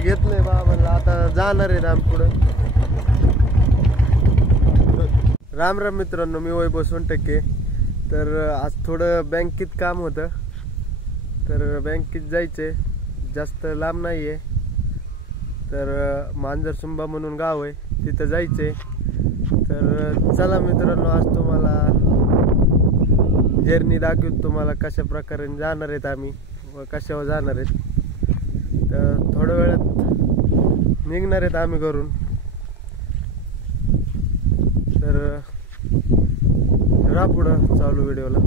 घेतलंय बाबांना, आता जाणार आहेत आम्ही पुढं. राम राम मित्रांनो, मी वैभव सोनटक्के. तर आज थोडं बँकेत काम होतं, तर बँकेत जायचंय. जास्त लांब नाही आहे, तर मांजरसुंबा म्हणून गाव आहे, तिथं जायचंय. तर चला मित्रांनो, आज तुम्हाला जर्नी दाखवतो, तुम्हाला कशा प्रकारे जाणार आहेत आम्ही व कशावर जाणार आहेत. तर थोड्या वेळात निघणार आहेत आम्ही घरून. तर राहा पुढं चालू व्हिडिओला.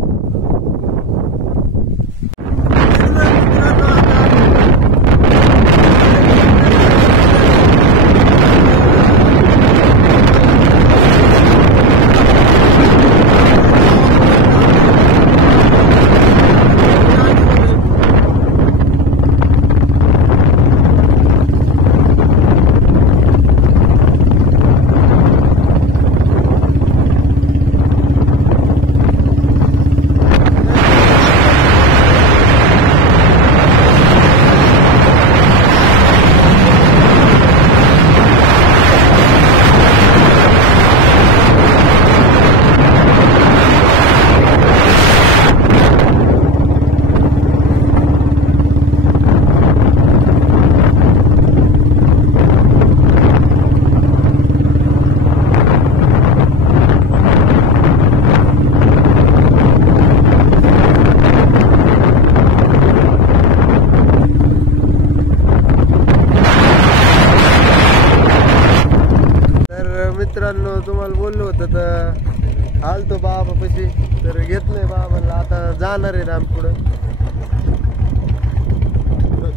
मित्रांनो, तुम्हाला बोललो होतं तर आलतो बाबापाशी, तर घेतलंय बाबांना, आता जाणार आहेत आम्ही पुढं. तर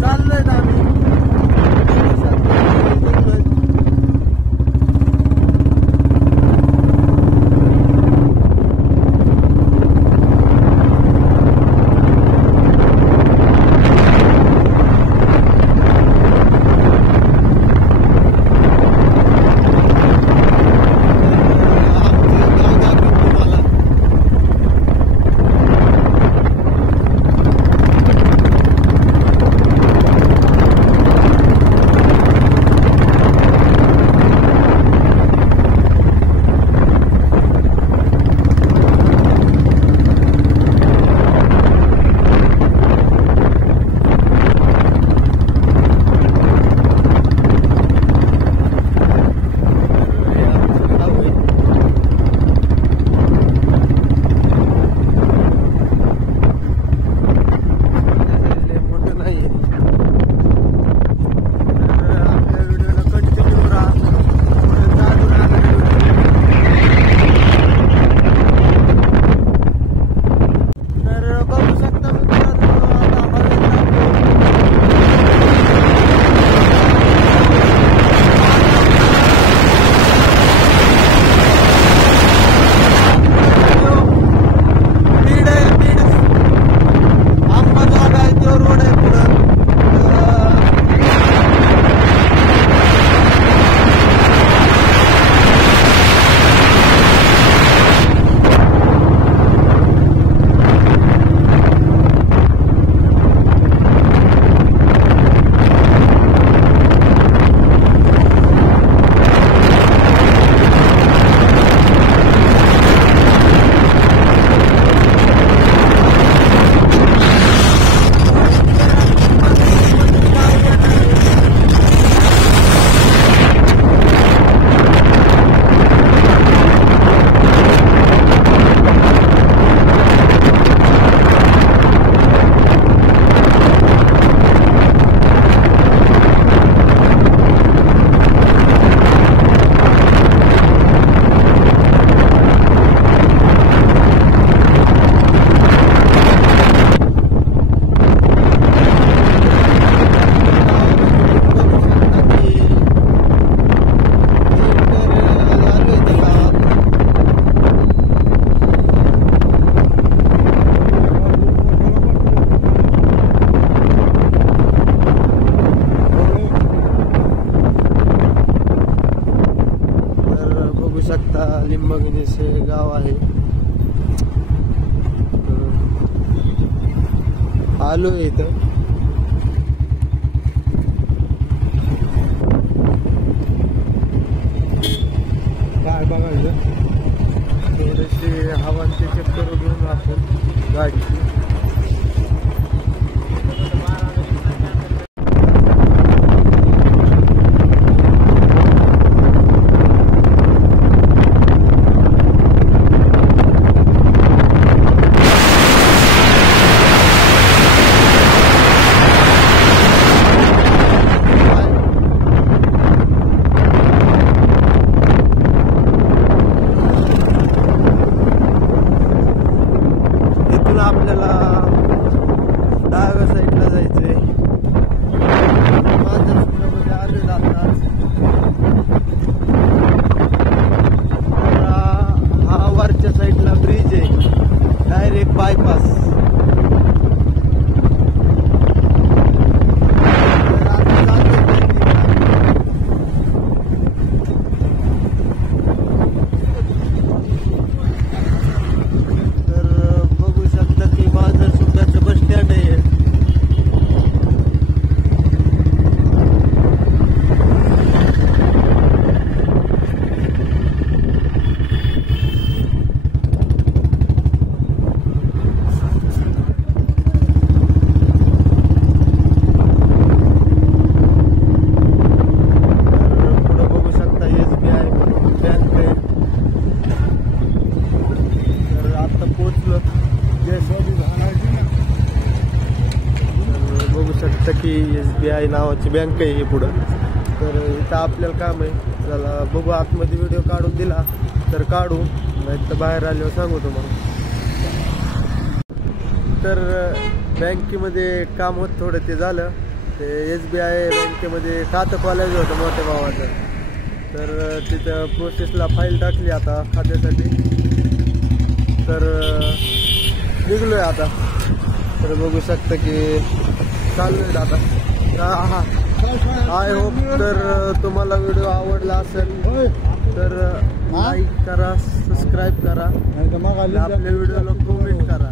चाललोय आम्ही. आलो इथं. काय बघायचं थोडेसे हवाचे चक्कर घेऊन आपण गाडीची. आपल्याला डाव्या साईडला जायचंय. माझ्या सुद्धा आलेला हा वरच्या साईडला ब्रिज आहे, डायरेक्ट बायपास. की SBI नावाची बँक आहे ही पुढं. तर इथं आपल्याला काम आहे. चला बघू, आतमध्ये व्हिडिओ काढून दिला तर काढू, नाही तर बाहेर आल्यावर सांगू तुम्हाला. तर बँकेमध्ये काम होत थोडं ते झालं. ते SBI बँकेमध्ये खातं खोलायचं होतं मोठ्या भावाचं. तर तिथं प्रोसेसला फाईल टाकली आता खात्यासाठी. तर निघलोय आता. तर बघू शकता की चालू आहे आता. आय होप तर तुम्हाला व्हिडिओ आवडला असेल तर लाईक करा, सबस्क्राईब करा, आपल्या व्हिडिओला कमेंट करा.